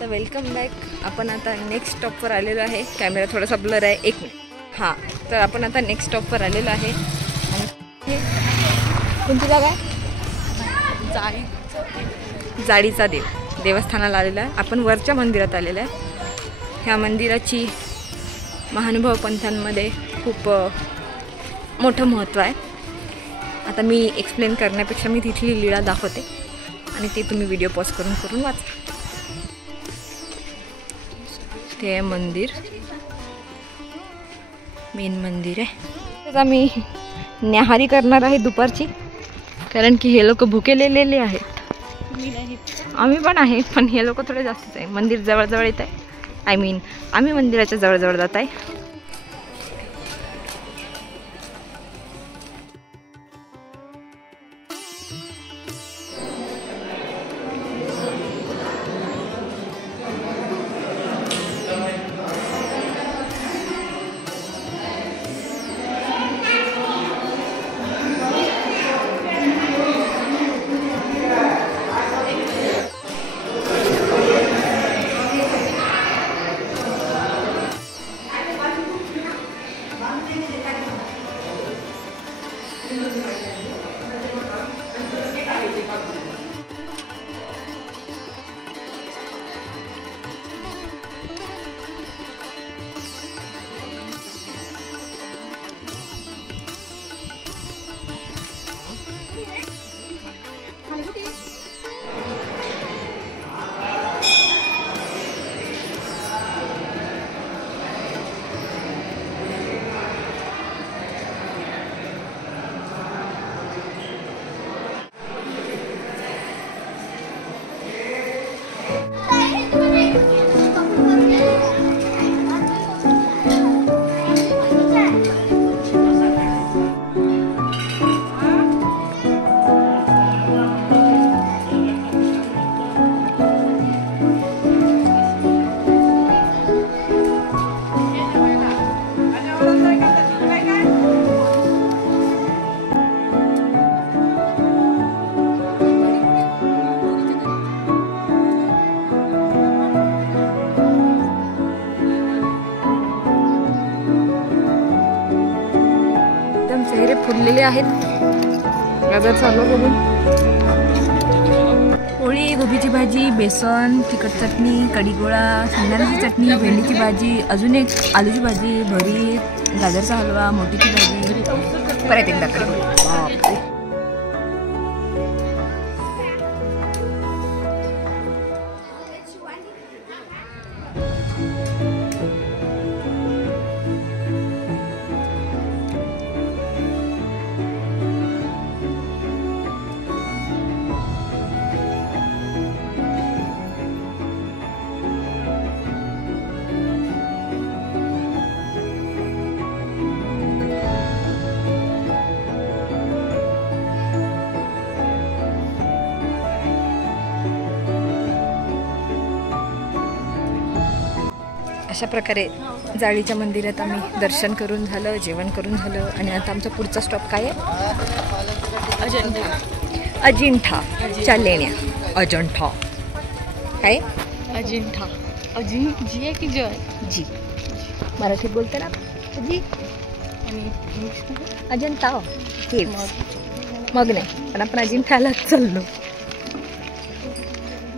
तर welcome back. आपण आता नेक्स्ट स्टॉपवर आलेलो आहे. कॅमेरा थोडासा ब्लर आहे, 1 मिनिट. हां, तर आपण आता नेक्स्ट स्टॉपवर आलेलो आहे. आणि कोणती जागा आहे? जाळीचा देवस्थानाला आलेला आहे. आपण वरच्या मंदिरात आलेलं आहे. ह्या मंदिराची महानुभाव पंथांमध्ये खूप मोठं महत्त्व आहे. आता मी एक्सप्लेन करण्यापेक्षा मी तिथली लीळा दाखवते आणि ते तुम्ही व्हिडिओ पॉज करून वाचा. ते मंदिर मेन मंदिर आहे. आता मी न्याहारी करणार आहे दुपारची, कारण की हे लोक भुकेलेले आहेत. आम्ही पण आहे, पण हे लोक थोडे जास्तच आहे. मंदिर जवळजवळ येत आहे. आम्ही मंदिराच्या जवळजवळ जात आहे. चेहरे फुललेले आहेत गाजर चालू बघून. पोळी, गोबीची भाजी, बेसन, तिखट चटणी, कढी गोळा, शेंगदाण्याची चटणी, भेंडीची भाजी, अजून एक आलूची भाजी, भरीत, गाजरचा हलवा, मोठीची भाजी, परत एकदा कढी गोळा. अशा प्रकारे जाळीच्या मंदिरात आम्ही दर्शन करून झालं, जेवण करून झालं. आणि आता आमचा पुढचा स्टॉप काय आहे? अजिंठाच्या लेण्या. अजंठा काय? अजिंठा. जी आहे की जय? जी. मराठीत बोलते ना जी. आणि अजंठा हे मग नाही, पण आपण अजिंठालाच चाललो.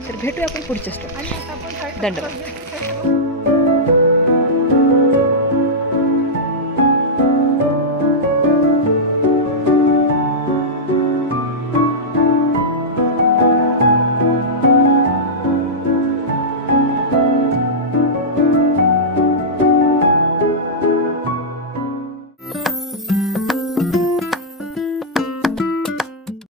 तर भेटूया आपण पुढच्या स्टॉप. धन्यवाद.